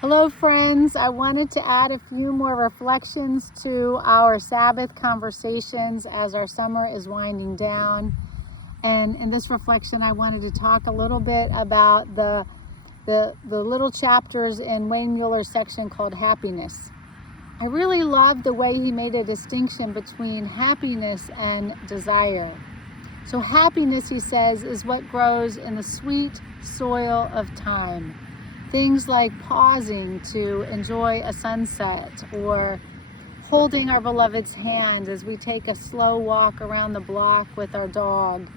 Hello friends, I wanted to add a few more reflections to our Sabbath conversations as our summer is winding down. And in this reflection, I wanted to talk a little bit about the little chapters in Wayne Mueller's section called happiness. I really loved the way he made a distinction between happiness and desire. So happiness, he says, is what grows in the sweet soil of time. Things like pausing to enjoy a sunset, or holding our beloved's hand as we take a slow walk around the block with our dog,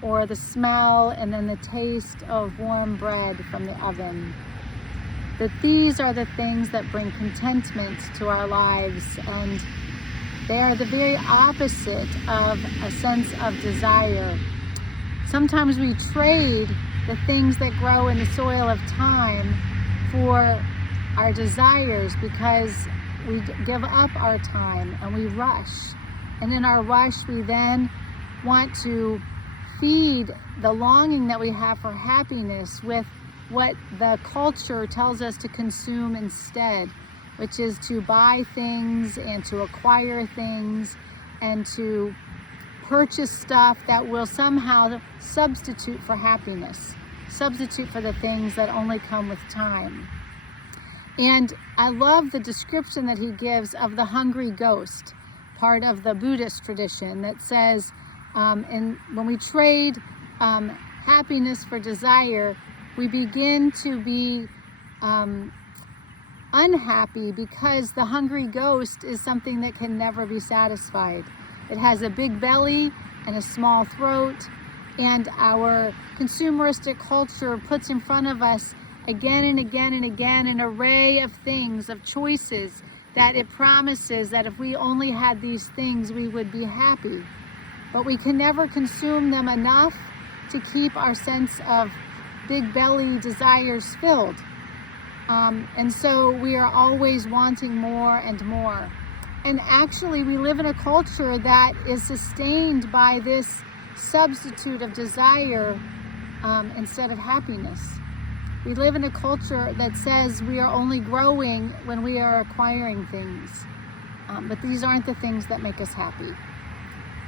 or the smell and then the taste of warm bread from the oven. That these are the things that bring contentment to our lives, and they are the very opposite of a sense of desire. Sometimes we trade the things that grow in the soil of time for our desires because we give up our time and we rush. And in our rush, we then want to feed the longing that we have for happiness with what the culture tells us to consume instead, which is to buy things and to acquire things and to purchase stuff that will somehow substitute for happiness, substitute for the things that only come with time. And I love the description that he gives of the hungry ghost, part of the Buddhist tradition, that says, when we trade happiness for desire, we begin to be unhappy because the hungry ghost is something that can never be satisfied. It has a big belly and a small throat, and our consumeristic culture puts in front of us again and again and again an array of things, of choices, that it promises that if we only had these things, we would be happy. But we can never consume them enough to keep our sense of big belly desires filled. And so we are always wanting more and more. And actually, we live in a culture that is sustained by this substitute of desire instead of happiness. We live in a culture that says we are only growing when we are acquiring things. But these aren't the things that make us happy.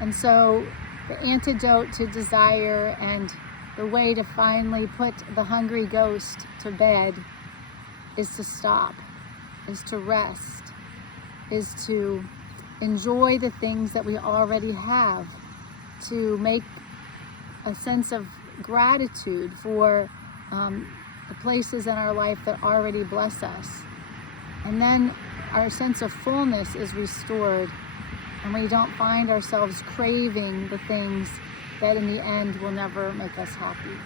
And so the antidote to desire and the way to finally put the hungry ghost to bed is to stop, is to rest, is to enjoy the things that we already have, to make a sense of gratitude for the places in our life that already bless us. And then our sense of fullness is restored, and we don't find ourselves craving the things that in the end will never make us happy.